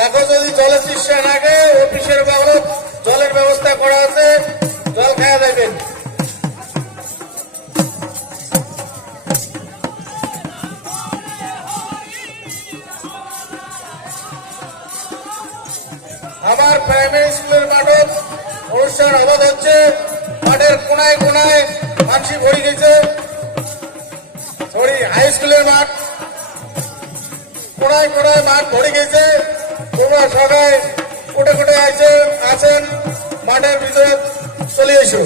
দেখো যদি জলের তৃষ্ণা লাগে অফিসের বাবদ জলের ব্যবস্থা করা আছে, জল খাওয়া যাবেন। আমার প্রাইমারি স্কুলের মাঠত অনুষ্ঠান আবাদ হচ্ছে। মাঠের কোনায় কোনায় মানসি ভরে গেছে। হাই স্কুলের মাঠ কোনায় কোনায় মাঠ ভরে গেছে। তোমরা সবাই কোটে কোটে আছেন, মাঠের ভিতরে চলে এসো।